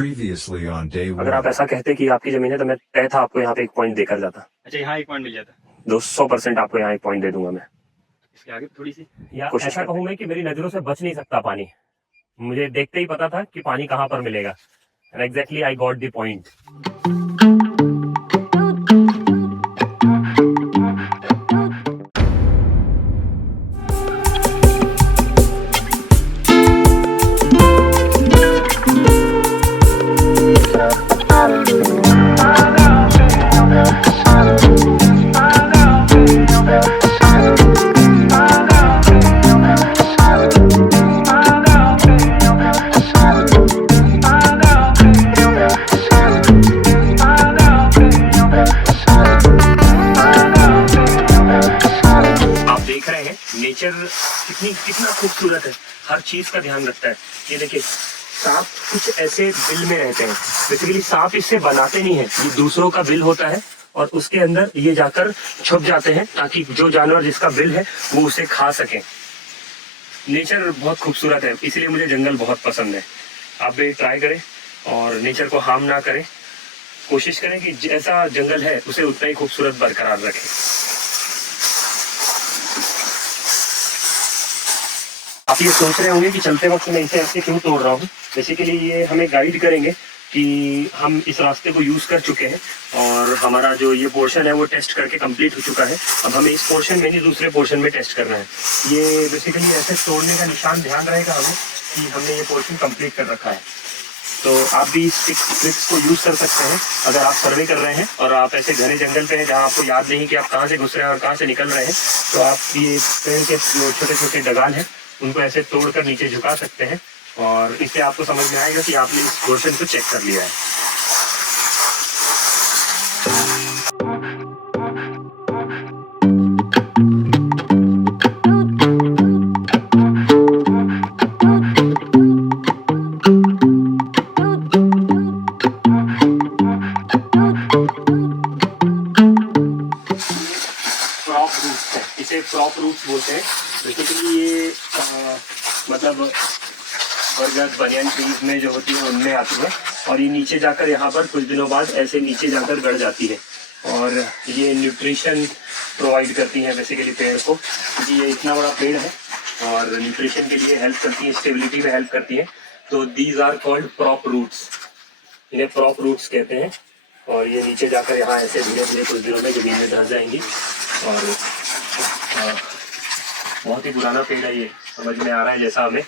Previously on day अगर आप 1. ऐसा कहते कि आपकी जमीन है तो मैं तय था आपको यहाँ पे एक पॉइंट देकर जाता। अच्छा, यहाँ एक पॉइंट मिल जाता। 200% आपको यहाँ एक पॉइंट दे दूंगा मैं। इसके आगे थोड़ी सी या ऐसा कहूँ मैं कि मेरी नजरों से बच नहीं सकता पानी। मुझे देखते ही पता था कि पानी कहाँ पर मिलेगा। And exactly I got the point. Nature कितना खूबसूरत है, हर चीज का ध्यान रखता है। ये देखिए सांप कुछ ऐसे बिल में रहते हैं। बेसिकली सांप इससे बनाते नहीं है, ये दूसरों का बिल होता है और उसके अंदर ये जाकर छुप जाते हैं ताकि जो जानवर जिसका बिल है वो उसे खा सके। नेचर बहुत खूबसूरत है, इसलिए मुझे जंगल बहुत पसंद है। आप भी ट्राई करें और नेचर को हार्म ना करें। कोशिश करें कि जैसा जंगल है उसे उतना ही खूबसूरत बरकरार रखें। आप ये सोच रहे होंगे कि चलते वक्त मैं इसे ऐसे क्यों तोड़ रहा हूँ। बेसिकली ये हमें गाइड करेंगे कि हम इस रास्ते को यूज कर चुके हैं और हमारा जो ये पोर्शन है वो टेस्ट करके कंप्लीट हो चुका है। अब हमें इस पोर्शन में नहीं दूसरे पोर्शन में टेस्ट करना है। ये बेसिकली ऐसे तोड़ने का निशान ध्यान रहेगा हमें कि हमने ये पोर्शन कंप्लीट कर रखा है। तो आप भी इस ट्रिक्स को यूज कर सकते हैं अगर आप सर्वे कर रहे हैं और आप ऐसे घने जंगल पे हैं जहाँ आपको याद नहीं कि आप कहाँ से घुस रहे हैं और कहाँ से निकल रहे हैं। तो आप ये पेड़ के छोटे छोटे डगाल हैं उनको ऐसे तोड़कर नीचे झुका सकते हैं और इससे आपको समझ में आएगा कि आपने इस पोर्शन को चेक कर लिया है। क्रॉप रूट्स है, इसे क्रॉप रूट्स बोलते हैं। बेसिकली ये मतलब बरगद बनियान ट्रीज में जो होती है उनमें आती है और ये नीचे जाकर यहाँ पर कुछ दिनों बाद ऐसे नीचे जाकर गड़ जाती है और ये न्यूट्रिशन प्रोवाइड करती है बेसिकली पेड़ को, क्योंकि ये इतना बड़ा पेड़ है और न्यूट्रिशन के लिए हेल्प करती है, स्टेबिलिटी में हेल्प करती है। तो these are called prop roots, इन्हें प्रॉप रूट्स कहते हैं। और ये नीचे जाकर यहाँ ऐसे धीरे धीरे कुछ दिनों में जमीन में धंस जाएंगी और बहुत ही पुराना पेड़ है, ये समझ में आ रहा है जैसा हमें।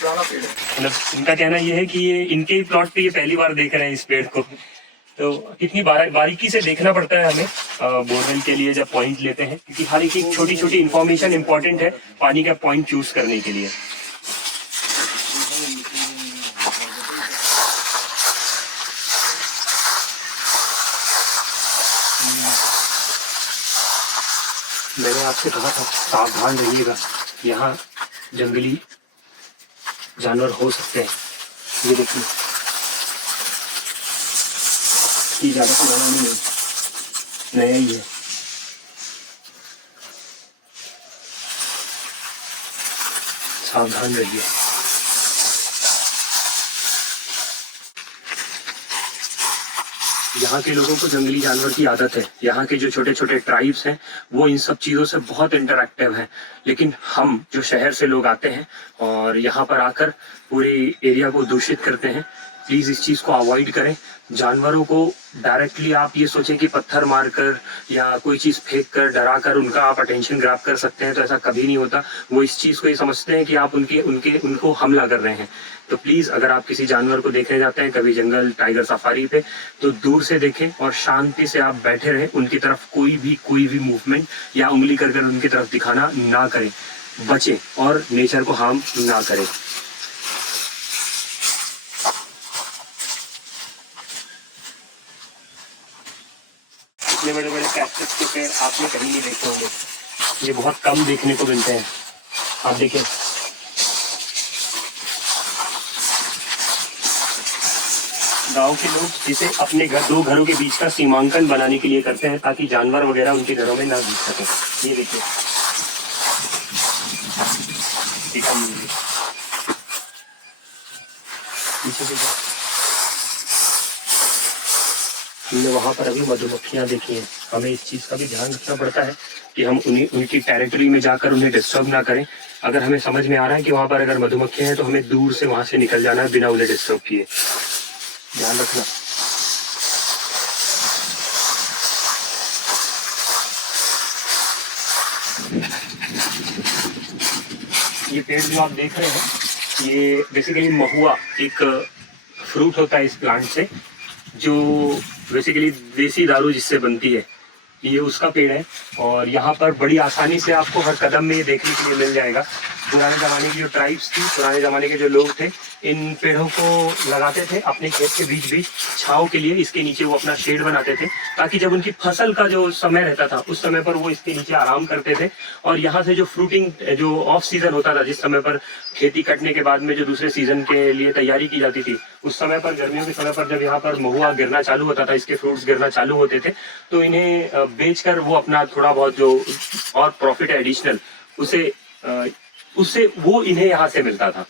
पुराना पेड़ है, मतलब इनका कहना ये है कि ये इनके ही प्लॉट पे ये पहली बार देख रहे हैं इस पेड़ को। तो कितनी बारीकी से देखना पड़ता है हमें बोरवेल के लिए जब पॉइंट लेते हैं, क्योंकि हर एक छोटी छोटी इंफॉर्मेशन इंपॉर्टेंट है पानी का पॉइंट चूज करने के लिए। मैंने आपसे कहा था सावधान रहिएगा, यहाँ जंगली जानवर हो सकते हैं। ये देखिए ये ज्यादा पुराना नहीं है, नया ही है। सावधान रहिए। यहाँ के लोगों को जंगली जानवर की आदत है। यहाँ के जो छोटे छोटे ट्राइब्स हैं वो इन सब चीज़ों से बहुत इंटरैक्टिव हैं। लेकिन हम जो शहर से लोग आते हैं और यहाँ पर आकर पूरे एरिया को दूषित करते हैं, प्लीज़ इस चीज़ को अवॉइड करें। जानवरों को डायरेक्टली आप ये सोचें कि पत्थर मारकर या कोई चीज़ फेंक कर डरा कर उनका आप अटेंशन ग्रैब कर सकते हैं, तो ऐसा कभी नहीं होता। वो इस चीज़ को ये समझते हैं कि आप उनको हमला कर रहे हैं। तो प्लीज़ अगर आप किसी जानवर को देखने जाते हैं कभी जंगल टाइगर सफारी पे, तो दूर से देखें और शांति से आप बैठे रहें। उनकी तरफ कोई भी मूवमेंट या उंगली कर उनकी तरफ दिखाना ना करें। बचें और नेचर को हार्म ना करें। इतने बड़े बड़े कैक्टस के पेड़ आपने कहीं नहीं देखे होंगे, ये बहुत कम देखने को मिलते हैं। आप देखें गांव के लोग इसे अपने दो घरों के बीच का सीमांकन बनाने के लिए करते हैं ताकि जानवर वगैरह उनके घरों में ना घुस सके। ये देखिए पीछे देखो, हमने वहां पर अभी मधुमक्खियां देखी हैं। हमें इस चीज का भी ध्यान रखना पड़ता है कि हम उनकी टेरिटरी में जाकर उन्हें डिस्टर्ब ना करें। अगर हमें समझ में आ रहा है कि वहां पर अगर मधुमक्खियां हैं तो हमें दूर से वहां से निकल जाना है बिना उन्हें डिस्टर्ब किए। ध्यान रखना। ये पेड़ जो आप देख रहे हैं ये बेसिकली महुआ एक फ्रूट होता है इस प्लांट से, जो बेसिकली देसी दारू जिससे बनती है, ये उसका पेड़ है। और यहाँ पर बड़ी आसानी से आपको हर कदम में ये देखने के लिए मिल जाएगा। पुराने ज़माने की जो ट्राइब्स थी, पुराने ज़माने के जो लोग थे, इन पेड़ों को लगाते थे अपने खेत के बीच बीच छांव के लिए। इसके नीचे वो अपना शेड बनाते थे ताकि जब उनकी फसल का जो समय रहता था उस समय पर वो इसके नीचे आराम करते थे। और यहाँ से जो फ्रूटिंग, जो ऑफ सीजन होता था, जिस समय पर खेती कटने के बाद में जो दूसरे सीजन के लिए तैयारी की जाती थी, उस समय पर गर्मियों के समय पर जब यहाँ पर महुआ गिरना चालू होता था, इसके फ्रूट्स गिरना चालू होते थे, तो इन्हें बेचकर वो अपना थोड़ा बहुत जो और प्रॉफिट है एडिशनल, उससे वो इन्हें यहाँ से मिलता था।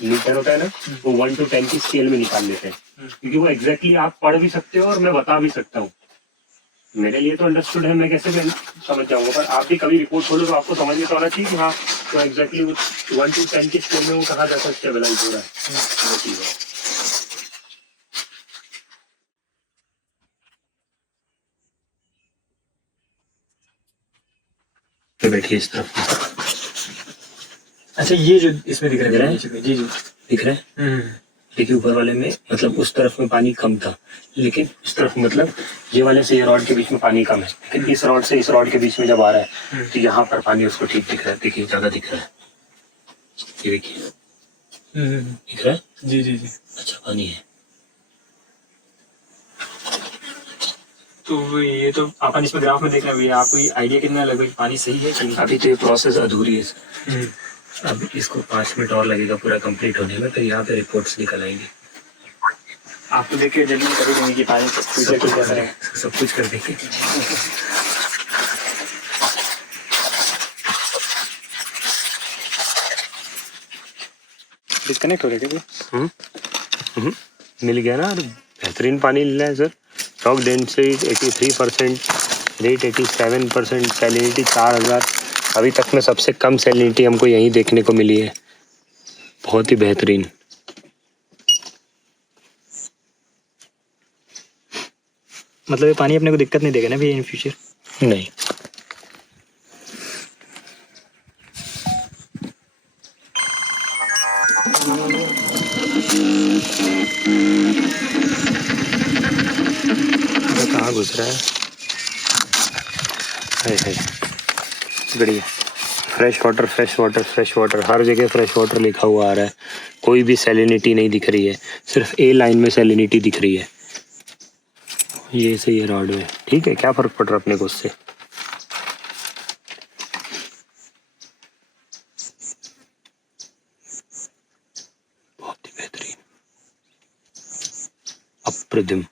मीटर होता है ना, वो 1 to 10 की स्केल में निकाल लेते हैं, क्योंकि वो एग्जैक्टली आप पढ़ भी सकते हो और मैं बता भी सकता हूँ। मेरे लिए तो अंडरस्टूड है, मैं कैसे समझ जाऊंगा, पर आप भी कभी रिपोर्ट खोलो तो आपको समझ में तो आना चाहिए कि हाँ, तो एग्जैक्टली 1 to 10 की स्केल में वो कहा जाता है स्टेबलाइज हो रहा है। वो चीज है। तो बैठिए इस तरफ। अच्छा, ये जो इसमें दिख रहा है, जी जी दिख रहा है। देखिए ऊपर वाले में मतलब उस तरफ में पानी कम था, लेकिन इस तरफ मतलब ये वाले से ये रॉड के बीच में पानी कम है, लेकिन इस रॉड से इस रॉड के बीच में जब आ रहा है तो यहाँ पर पानी उसको ठीक दिख रहा है। देखिए ज्यादा दिख रहा है, ये देखिए दिख रहा है। जी जी जी। अच्छा पानी है। तो ये तो अपन इसमें ग्राफ में देख रहे हैं, आपको आइडिया कितना लगभग पानी सही है कि अभी तो ये प्रोसेस अधूरी है। अब इसको 5 मिनट और लगेगा पूरा कंप्लीट होने में, फिर यहाँ पे रिपोर्ट्स निकल आएंगी। आपको देख के जल्दी कर देंगे कि पानी सब कुछ कर देंगे। डिस्कनेक्ट हो रहे थे। मिल गया ना, बेहतरीन पानी मिल रहा है sir. Rock density 83%, rate 87%, salinity 4000। अभी तक में सबसे कम सैलिनिटी हमको यहीं देखने को मिली है। बहुत ही बेहतरीन। मतलब ये पानी अपने को दिक्कत नहीं देगा ना भी इन फ्यूचर? नहीं। कहाँ घुस रहा है? बढ़िया। Fresh water, fresh water, fresh water, हर जगह फ्रेश वाटर लिखा हुआ आ रहा है। कोई भी सैलिनिटी नहीं दिख रही है, सिर्फ ए लाइन में सैलिनिटी दिख रही है। ये सही है रॉड में, ठीक है, क्या फर्क पड़ रहा है अपने को उससे। बहुत ही बेहतरीन। अप्रतिम।